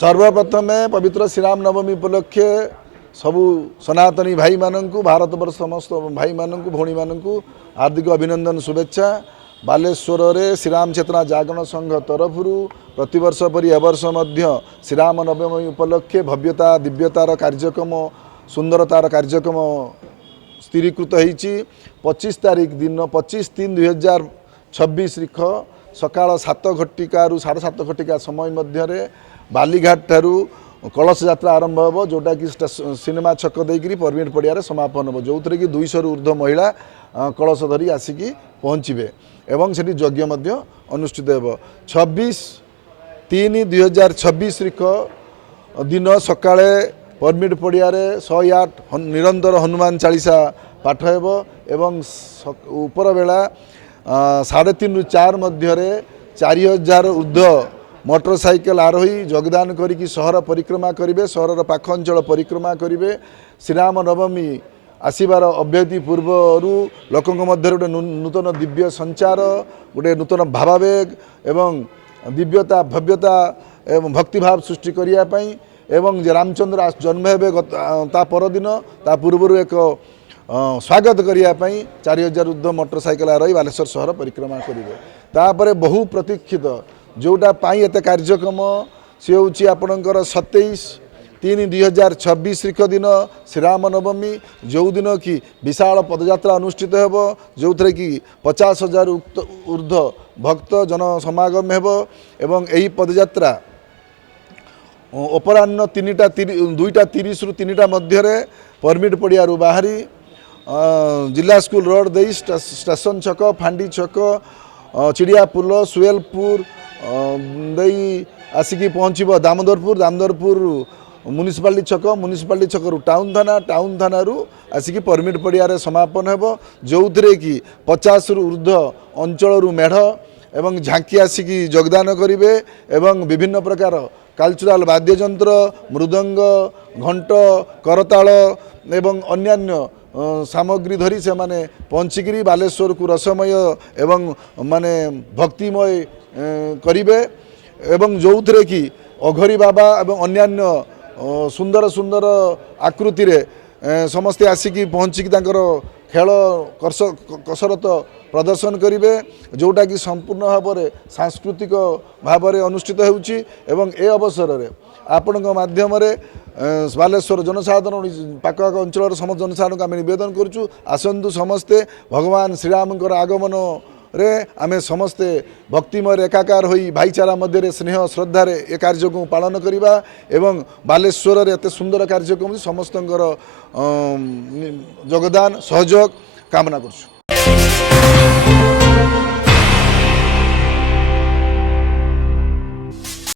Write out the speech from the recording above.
सर्वप्रथम पवित्र श्रीराम नवमी उपलक्षे सबु सनातनी भाई मानू भारत वर्ष समस्त भाई मानू भौणी मानू हार्दिक अभिनंदन शुभेच्छा। बालेश्वर रे श्रीराम चेतना जागरण संघ तरफ प्रतिवर्ष परि एवर्ष श्रीराम नवमी उपलक्षे भव्यता दिव्यतार कार्यक्रम सुंदरतार कार्यक्रम स्थिरीकृत होती 25 तारीख दिन 25/3/2026 रिख सकाळ 7 घटिका रु 7:30 घटिका समय मध्य बालीघाट ठारू कलश यात्रा आरंभ हो जोटा कि सिनेमा छक देकरी परमिट पड़िया समापन हो जो कि 200 रु ऊर्ध्व महिला कलश धरी आसिकी पहुँचे एवं से यज्ञ अनुष्ठित हो 26/3/2026 रिख दिन सकाळे परमिट पड़िया 108 निरंतर हनुमान चालीसा पाठ हो एवं उपर बेला 3:30 रु 4 मध्य 4000 ऊर्ध्व मोटरसाइकेल आरोही योगदान करिकी सहर परिक्रमा करेंगे सहर पाख अंचल परिक्रमा करेंगे श्रीराम नवमी आसबार अव्यति पूर्वर लोकों मध्य गोटे नूतन दिव्य संचार गोटे नूतन भावावेग एवं दिव्यता भव्यता एवं भक्तिभाव सृष्टि करने एवं रामचंद्र जन्म हे परदिन ता पूर्व एक स्वागत करने 4000 ऊर्ध्व मोटरसाइकेल आरोही बालेश्वर सहर परिक्रमा करेंगे तापर बहु प्रतीक्षित जोटा पाई एत कार्यक्रम सी हूँ आपणकर 27/3/2026 रिख दिन श्रीराम नवमी जो दिन कि विशाल पदयात्रा अनुष्ठित हो जो थे कि 50,000 ऊर्ध्व भक्त जन समागम हो एवं यही पदयात्रा अपराह्न 2:30 रु 3टा मध्य परमिट पड़िया बाहरी जिला स्कूल रोड दे स्टेशन छक फांडी छक चिड़ियापुल सुएलपुर आसिकी पहुँचब दामोदरपुर म्युनिसिपालिटी छक टाउन थाना आसिकी परमिट पड़िया समापन हो जो थे कि 50 रु ऊर्ध्व अंचल मेढ़ एवं झांकी आसिकी योगदान करेंगे एवं विभिन्न प्रकार कल्चरल वाद्ययंत्र मृदंग घंट करताल एवं अन्यान्य सामग्री धरी से माने पहुँचिकी बालेश्वर को रसमय एवं माने भक्तिमय करिवे एवं जो थे कि अघरी बाबा एवं अन्यान्य सुंदर सुंदर आकृति रे समस्ते आसिकी पहुँचिकी खेल कसरत प्रदर्शन करेंगे जोटा कि संपूर्ण भाव में सांस्कृतिक भाव में अनुष्ठित होउची एवं ए अवसर में आपण माध्यम बालेश्वर जनसाधारण पाख अंचल समस्त जनसाधारण को आम नवेदन करुँ आसतु समस्ते भगवान श्रीराम आगमन रे आमे समस्ते भक्तिमय एकाकार होई भाईचारा मध्य स्नेह श्रद्धार ए कार्य को पालन करिबा एवं बालेश्वर रे एते सुंदर कार्यक्रम समस्तंकर योगदान सहयोग कामना करछु।